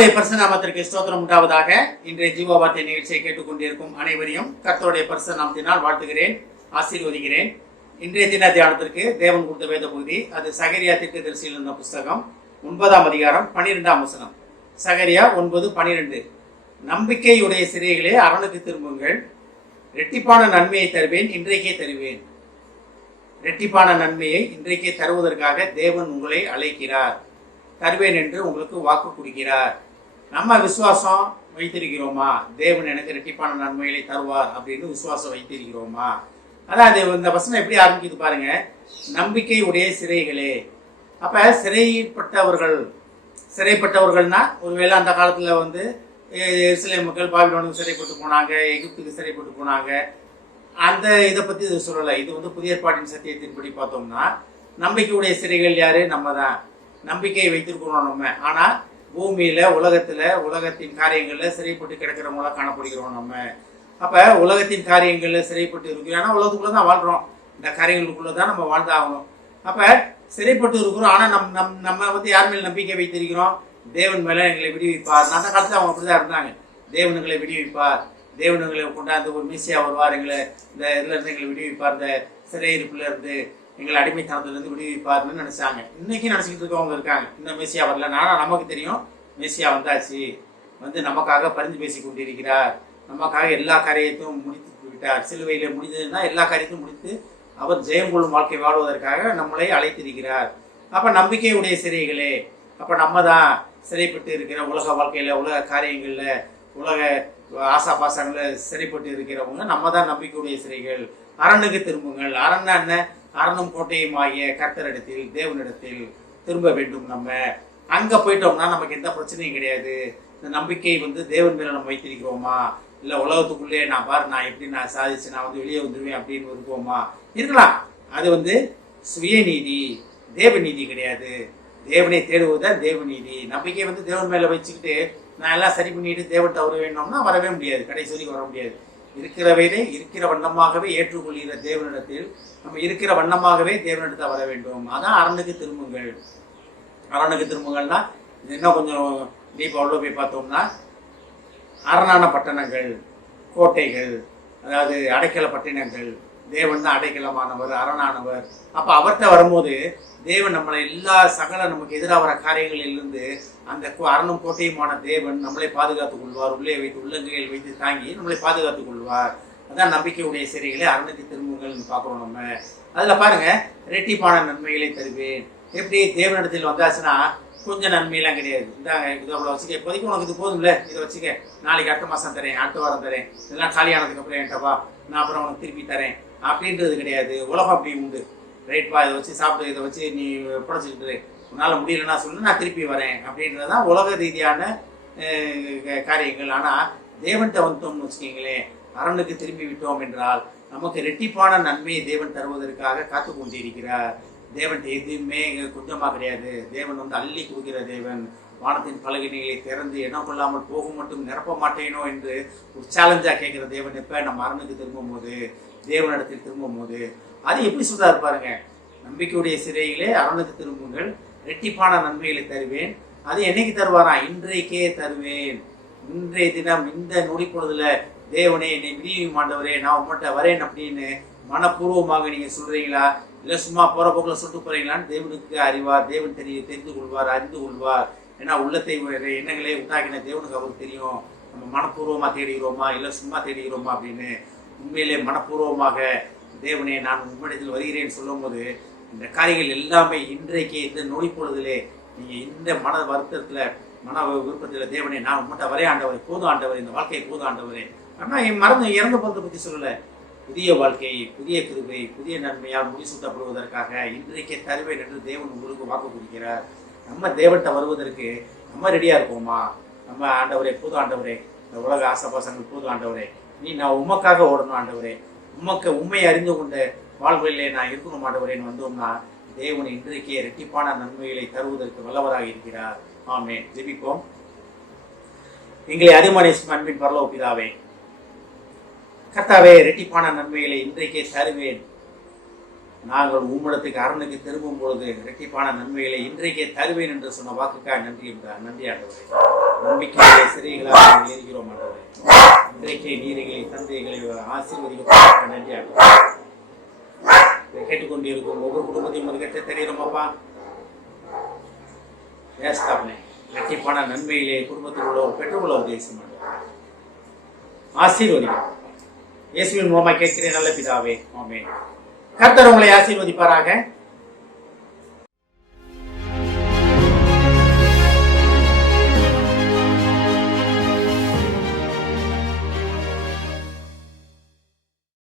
கர்த்தருடைய பரிசுத்த நாமத்திற்கு ஸ்தோத்திரம் உண்டாவதாக. இன்றைய ஜீவ வார்த்தை நிகழ்ச்சியை கேட்டுக்கொண்டிருக்கும் அனைவரையும் கர்த்தருடைய பரிசுத்த நாமத்தினால் வாழ்த்துகிறேன், ஆசீர்வதிக்கிறேன். இன்றைய தின தியானத்திற்கு தேவன் கொடுத்த வேத பகுதி, அது சகரியா தீர்க்கதரிசியில் இருந்த புஸ்தகம் 9ஆம் அதிகாரம் 12ஆம் வசனம். சகரியா 9:12. நம்பிக்கையுடைய சிறைகளே அரணுக்கு திரும்புங்கள், இரட்டிப்பான நன்மையை தருவேன், இன்றைக்கே தருவேன். இரட்டிப்பான நன்மையை இன்றைக்கே தருவதற்காக தேவன் உங்களை அழைக்கிறார், தருவேன் என்று உங்களுக்கு வாக்கு கொடுக்கிறார். நம்ம விசுவாசம் வைத்திருக்கிறோமா? தேவன் எனக்கு இரட்டிப்பான நன்மைகளை தருவார் அப்படின்னு விசுவாசம் வைத்திருக்கிறோமா? அதான் இந்த வசனம் எப்படி ஆரம்பிக்குது பாருங்க. நம்பிக்கை உடைய சிறைகளே. அப்ப சிறைப்பட்டவர்கள்னா ஒருவேளை அந்த காலத்துல இஸ்ரேல் மக்கள் பாபிலோனுக்கு சிறைப்பட்டு போனாங்க, எகிப்துக்கு சிறைப்பட்டு போனாங்க. அந்த இதை பத்தி இது சொல்லலை. இது புதிய ஏற்பாட்டின் சத்தியத்தின்படி பார்த்தோம்னா நம்பிக்கையுடைய சிறைகள் யாரு? நம்ம தான். நம்பிக்கை வைத்திருக்கிறோம் நம்ம. ஆனா பூமியில உலகத்தின் காரியங்கள்ல சிறைப்பட்டு கிடக்கிறவங்களா காணப்படுகிறோம் நம்ம. அப்ப உலகத்தின் காரியங்கள்ல சிறைப்பட்டு இருக்கிறோம். ஆனா உலகத்துக்குள்ளதான் வாழ்றோம், இந்த காரியங்களுக்குள்ளதான் நம்ம வாழ்ந்தாகணும். அப்ப சிறைப்பட்டு இருக்கிறோம். ஆனா நம்ம யார் மேல நம்பிக்கை வைத்திருக்கிறோம்? தேவன் மேல எங்களை விடுவிப்பார். அந்த காலத்துல அவங்க அப்படிதான் இருந்தாங்க. தேவன் எங்களை விடுவிப்பார், தேவன் எங்களை கொண்டாந்து ஒரு மீசியா வருவார், எங்களை இந்த இதுல இருந்து எங்களை விடுவிப்பார், இந்த சிறையிருப்புல இருந்து எங்களை அடிமைத்தனத்திலிருந்து விடுவிப்பார்னு நினைச்சாங்க. இன்னைக்கு நினைச்சிக்கிட்டு இருக்கவங்க இருக்காங்க. இந்த மெசியா வரல. ஆனா நமக்கு தெரியும் மெசியா வந்தாச்சு, நமக்காக பரிந்து பேசி கொண்டிருக்கிறார், நமக்காக எல்லா காரியத்தையும் முடித்து விட்டார். சிலுவையில முடிந்ததுன்னா எல்லா காரியத்தையும் முடித்து அவர் ஜெயம் கொள்ளும் வாழ்க்கை வாழ்வதற்காக நம்மளை அழைத்திருக்கிறார். அப்ப நம்பிக்கையுடைய சிறைகளே. அப்ப நம்ம தான் சிறைப்பட்டு இருக்கிற உலக வாழ்க்கையில, உலக காரியங்கள்ல, உலக ஆசா பாசங்கள்ல சிறைப்பட்டு இருக்கிறவங்க நம்ம தான் நம்பிக்கையுடைய சிறைகள். அரணுக்கு திரும்புங்கள். அரண்னா என்ன? அரணும் கோட்டையும் ஆகிய கர்த்தரிடத்தில், தேவனிடத்தில் திரும்ப வேண்டும். நம்ம அங்க போயிட்டோம்னா நமக்கு எந்த பிரச்சனையும் கிடையாது. இந்த நம்பிக்கை தேவன் மேல நம்ம வைத்திருக்கிறோமா? இல்ல உலகத்துக்குள்ளே நான் எப்படி நான் சாதிச்சு நான் வெளியே வந்துருவேன் அப்படின்னு விருப்போமா? இருக்கலாம். அது சுயநீதி, தேவநீதி கிடையாது. தேவனை தேடுவதுதான் தேவநீதி. நம்பிக்கை தேவன் மேல வச்சுக்கிட்டு நான் எல்லாம் சரி பண்ணிட்டு தேவன் வர வேணும்னா வரவே முடியாது, கடைசி வரைக்கும் வர முடியாது. இருக்கிற வண்ணமாகவே ஏற்றுக்கொள்கிற தேவனிடத்தில் நம்ம இருக்கிற வண்ணமாகவே தேவனிடத்தில் வர வேண்டும். அதான் அரணுக்கு திரும்புங்கள். அரணுக்கு திரும்புங்கள்னா இன்னும் கொஞ்சம் டீப்பாக உள்ள போய் பார்த்தோம்னா அரணான பட்டணங்கள், கோட்டைகள், அதாவது அடைக்கல பட்டினங்கள். தேவன் தான் அடைக்கலமானவர், அரணானவர். அப்ப அவர்கிட்ட வரும்போது தேவன் நம்மளை எல்லா சகல நமக்கு எதிராக வர காரியங்களிலிருந்து அந்த அரணும் கோட்டையுமான தேவன் நம்மளை பாதுகாத்துக் கொள்வார். உள்ளே வைத்து உள்ளங்கையில் வைத்து தாங்கி நம்மளை பாதுகாத்துக் கொள்வார். அதான் நம்பிக்கையுடைய சிறைகளை அரணுக்கு திரும்புங்கள்னு பார்க்கிறோம் நம்ம. அதுல பாருங்க, இரட்டிப்பான நன்மைகளை தருவேன். எப்படி? தேவனிடத்தில் வந்தாச்சுன்னா கொஞ்சம் நன்மையெல்லாம் கிடையாது. இதாங்க இதை அவ்வளோ வச்சுக்க, இப்போதைக்கு உனக்கு இது போதும்ல, இதை வச்சுக்க, நாளைக்கு அடுத்த மாசம் தரேன், அடுத்த வாரம் தரேன், இதெல்லாம் காலியானதுக்கு அப்புறம் என்கிட்டவா, நான் அப்புறம் உனக்கு திருப்பி தரேன் அப்படின்றது கிடையாது. உலகம் அப்படி உண்டு. ரைட்பா, இதை வச்சு சாப்பிட்டு, இதை வச்சு நீ புடைச்சிக்கிட்டு உன்னால முடியலன்னா சொல்லு, நான் திருப்பி வரேன் அப்படின்றதான் உலக ரீதியான காரியங்கள். ஆனா தேவன்கிட்ட வந்தோம்னு வச்சுக்கீங்களேன், அரணுக்கு திரும்பி விட்டோம் என்றால் நமக்கு இரட்டிப்பான நன்மையை தேவன் தருவதற்காக காத்து கொண்டிருக்கிறார். தேவன் எதுவுமே கொஞ்சமா கிடையாது. தேவன் அள்ளி கொடுக்கிற தேவன். வானத்தின் பலகினைகளை திறந்து இடம் கொள்ளாமல் போகும் மட்டும் நிரப்ப மாட்டேனோ என்று ஒரு சேலஞ்சா கேட்கிற தேவன் எப்ப நம்ம அரணுக்கு திரும்பும் போது, தேவனிடத்தில் திரும்பும் போது, அது எப்படி சொல்றாரு பாருங்க. நம்பிக்கையுடைய சிறைகளே அரணுக்கு திரும்புங்கள், இரட்டிப்பான நன்மைகளை தருவேன். அது என்னைக்கு தருவாரா? இன்றைக்கே தருவேன். இன்றைய தினம், இந்த நொடி பொழுதுல தேவனே என்னை விடியும் ஆண்டவரே, நான் உங்கள்கிட்ட வரேன் அப்படின்னு மனப்பூர்வமாக நீங்க சொல்றீங்களா? இல்ல சும்மா போற போக்குல சொல்லிட்டு போறீங்களான்னு தேவனுக்கு அறிவார். தேவன் தெரிந்து கொள்வார், அறிந்து கொள்வார். ஏன்னா உள்ளத்தை எண்ணங்களே உண்டாக்கின தேவனுக்கு அவருக்கு தெரியும். நம்ம மனப்பூர்வமா தேடுகிறோமா இல்ல சும்மா தேடுகிறோமா அப்படின்னு. உண்மையிலே மனப்பூர்வமாக தேவனே நான் உங்களிடத்தில் வருகிறேன்னு சொல்லும் போது இந்த காரியங்கள் எல்லாமே இன்றைக்கு இந்த நொடி பொழுதிலே நீங்க இந்த மன வருத்தத்துல, மன விருப்பத்துல, தேவனே நான் உங்கள்கிட்ட வரே ஆண்டவரே, போதும் ஆண்டவரே, இந்த வாழ்க்கையை போதும் ஆண்டவரே. ஆனா என் இறந்து போறதை பத்தி சொல்லல. புதிய வாழ்க்கை, புதிய கிருபை, புதிய நன்மையால் முடிசூட்டப்படுவதற்காக இன்றைக்கே தருவேன் என்று தேவன் உங்களுக்கு வாக்கு கொடுக்கிறார். நம்ம தேவன்கிட்ட வருவதற்கு நம்ம ரெடியா இருக்கோமா? நம்ம ஆண்டவரே, புது ஆண்டவரே, இந்த உலக ஆசபாசங்கள் புது ஆண்டவரே, நான் உமக்காக ஓடணும் ஆண்டவரே, உண்மையை அறிந்து கொண்ட வாழ்விலே நான் இருக்கணும் ஆண்டவரேன்னு வந்தோம்னா தேவன் இன்றைக்கே இரட்டிப்பான நன்மைகளை தருவதற்கு வல்லவராக இருக்கிறார். ஆமென். ஜெபிப்போம். எங்களை அதிகமான அன்பின் பரலோக பிதாவே, கர்த்தாவே, இரட்டிப்பான நன்மைகளை இன்றைக்கே தருவேன். நாங்கள் உம்மிடத்துக்கு அரணுக்கு திரும்பும் பொழுது இரட்டிப்பான நன்மைகளை இன்றைக்கே தருவேன் என்று சொன்ன வாக்குக்காக நன்றி என்றார். நன்றி ஆண்டவரே. நம்பிக்கையை சிறைகளாக நாங்கள் இருக்கிறோம் ஆண்டவரே. இன்றைக்கே நீரைகளை தந்தைகளை ஆசீர்வதிக்க நன்றி ஆண்டவரே. இதை கேட்டுக்கொண்டிருக்கும் ஒவ்வொரு குடும்பத்தையும் ஒரு கட்ட தெரியுறோமாப்பா. ஏஸ்தாப்னே இரட்டிப்பான நன்மையிலே குடும்பத்தில் உள்ளவர் பெற்றுக்கொள்ள உதேசம் ஆசீர்வதிக்கும். இயேசுவின் மூலமாக கேட்கிறேன் நல்ல பிதாவே. ஆமென். கர்த்தர் உங்களை ஆசீர்வதிப்பாராக.